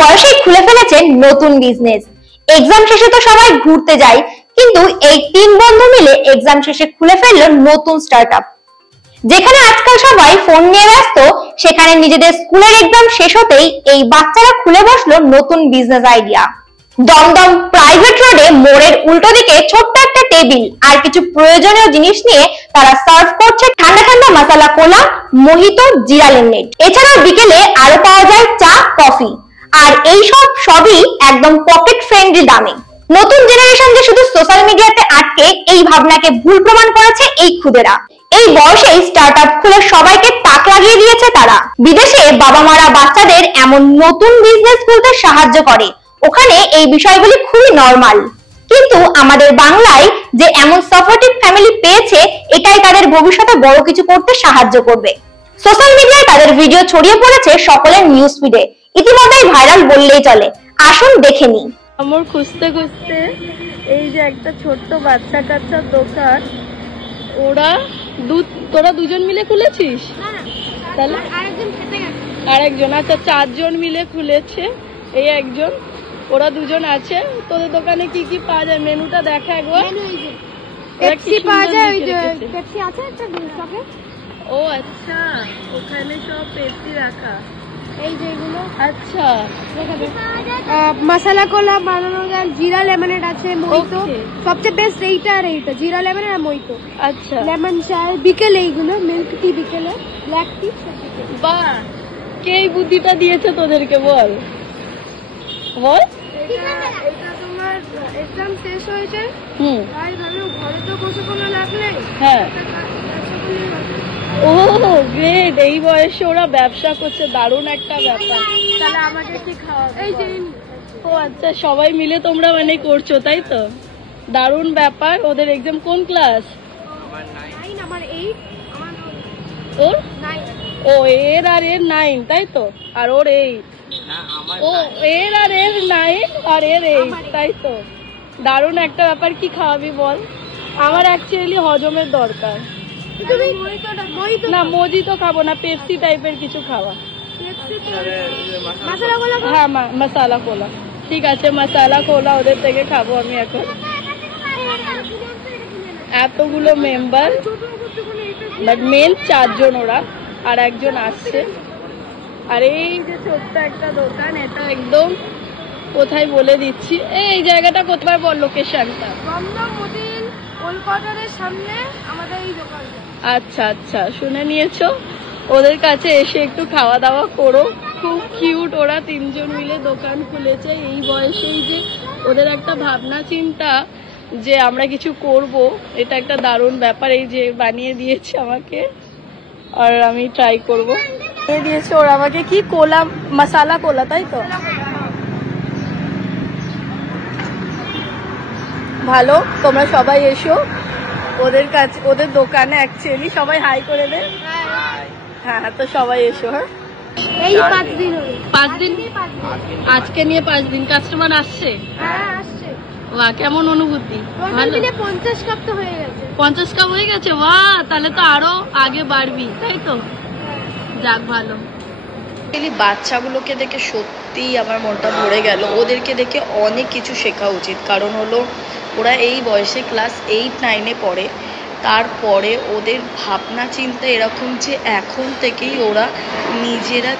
বয়সেই খুলে ফেলেছে নতুন বিজনেস। এক্সাম শেষে তো সবাই ঘুরতে যায়, কিন্তু এই তিন বন্ধু মিলে এক্সাম শেষে খুলে ফেললো নতুন স্টার্টআপ। যেখানে আজকাল সবাই ফোন নিয়ে ব্যস্ত, সেখানে নিজেদের স্কুলের এক্সাম শেষ হতেই এই বাচ্চারা খুলে বসলো নতুন বিজনেস আইডিয়া। দমদম প্রাইভেট রোডে মোড়ের উল্টো দিকে ছোট্ট একটা টেবিল আর কিছু প্রয়োজনীয় জিনিস নিয়ে তারা সার্ভ করছে ঠান্ডা ঠান্ডা মশলা কোলা, মোহিতো, জিরা লেমনেড। এছাড়াও বিকেলে আরো পাওয়া যায় চা, কফি, আর এই সবই একদম পকেট ফ্রেন্ডলি দামে। নতুন জেনারেশন যে শুধু সোশ্যাল মিডিয়াতে আটকে, এই ভাবনাকে ভুল প্রমাণ করেছে এই খুদেরা। এই বয়সেই স্টার্টআপ খুলে সবাইকে তাক লাগিয়ে দিয়েছে তারা। বিদেশে বাবা মারা বাচ্চাদের এমন নতুন বিজনেস খুলতে সাহায্য করে, ওখানে এই বিষয়গুলি খুবই নরমাল। কিন্তু আমাদের বাংলায় যে এমন সাপোর্টিভ ফ্যামিলি পেয়েছে, এটাই তাদের ভবিষ্যতে বড় কিছু করতে সাহায্য করবে। সোশ্যাল মিডিয়ায় তাদের ভিডিও ছড়িয়ে পড়েছে সকলের নিউজ ফিডে, ইতিমধ্যেই ভাইরাল বললেই চলে। আসুন দেখে নিই। আমার খুঁজতে খুঁজতে এই যে একটা ছোট্ট বাচ্চা কাচ্চার দোকান, তোরা দুজন মিলে খুলেছিস? তাহলে আরেকজন, আচ্ছা 4 জন মিলে খুলেছে। এই একজন, ওরা দুজন আছে। তোদের দোকানে কি কি পাওয়া যায়? মেনুটা দেখা একবার। পেপসি পাওয়া যায়, ওই যে পেপসি আছে একটা শপে। ও আচ্ছা, ওখানে সব পেপসি রাখা। এই যেগুলো আচ্ছা মশলা কোলা বানানো যায়, জিরা লেমনেড আছে, মোহিতো। সবচেয়ে বেস্ট এইটা আর এইটা, জিরা লেমনেড আর মোহিতো। আচ্ছা, লেমন চায় বিকেলে, এইগুলো মিল্ক টি বিকেলে, ব্ল্যাক টি। বাহ, কে এই বুদ্ধিটা দিয়েছে তোদেরকে? বল বল। এটা তোমার এক্সাম শেষ হয়েছে, তাই ভালো ঘরে তো বসে কোনো লাভ নেই। হ্যাঁ, ও গ্রেট, এই বয়সে ওরা ব্যবসা করছে, দারুণ একটা ব্যাপার। তাহলে আমাকে কি খাওয়াবে? এই যে ও আচ্ছা, সবাই মিলে তোমরা মানে করছো, তাই তো? দারুণ ব্যাপার। ওদের এক্সাম কোন ক্লাস? আমার 8। ওর 9। ও এর আর এর 9, তাই তো? আর ওর 8। ও এর আর এর 9 আর এর 8, তাই তো? দারুণ একটা ব্যাপার। কি খাওয়াবি বল? আমার অ্যাকচুয়ালি হজমের দরকার। না মোজিতো খাবো না, পেপসি টাইপের কিছু খাওয়া। হ্যাঁ মশালা কোলা, ঠিক আছে মশালা কোলা ওদের থেকে খাবো আমি এখন। এতগুলো মেম্বার, বাট মেন 4 জন ওরা, আর একজন আসছে। আর এই যে ছোট্ট একটা দোকান, এটা একদম কোথায় বলে দিচ্ছি, এই জায়গাটা কোথায় বল লোকেশনটা? কলকাতার সামনে আমাদের এই দোকানটা। আচ্ছা আচ্ছা, শুনে নিয়েছো। ওদের কাছে এসে একটু খাওয়া দাওয়া করো। খুব কিউট, ওরা 3 জন মিলে দোকান খুলেছে। এই বয়সেই যে ওদের একটা ভাবনা চিন্তা যে আমরা কিছু করব, এটা একটা দারুণ ব্যাপার। এই যে বানিয়ে দিয়েছে আমাকে, আর আমি ট্রাই করবো। দিয়েছে ওরা আমাকে কি কোলা, মশালা কোলা, তাই তো? ভালো, তোমরা সবাই এসো ওদের কাছে, ওদের দোকানে। অ্যাকচুয়ালি সবাই হাই করে দে। হ্যাঁ, তো সবাই এসো। হ্যাঁ, এই 5 দিন হলো। 5 দিন আজকে নিয়ে 5 দিন কাস্টমার আসছে? হ্যাঁ আসছে। বাহ, কেমন অনুভূতি? ভালো। 50 কাপ তো হয়ে গেছে। 50 কাপ হয়ে গেছে? বাহ, তাহলে তো আরো আগে বাড়বি, তাই তো? যাক, ভালো। বাচ্চাগুলোকে দেখে সত্যিই আমার মনটা ভরে গেল। ওদেরকে দেখে অনেক কিছু শেখা উচিত, কারণ হলো ওরা এই বয়সে ক্লাস 8-9-এ পড়ে। তারপরে ওদের ভাবনা চিন্তা এরকম যে এখন থেকেই ওরা নিজেরা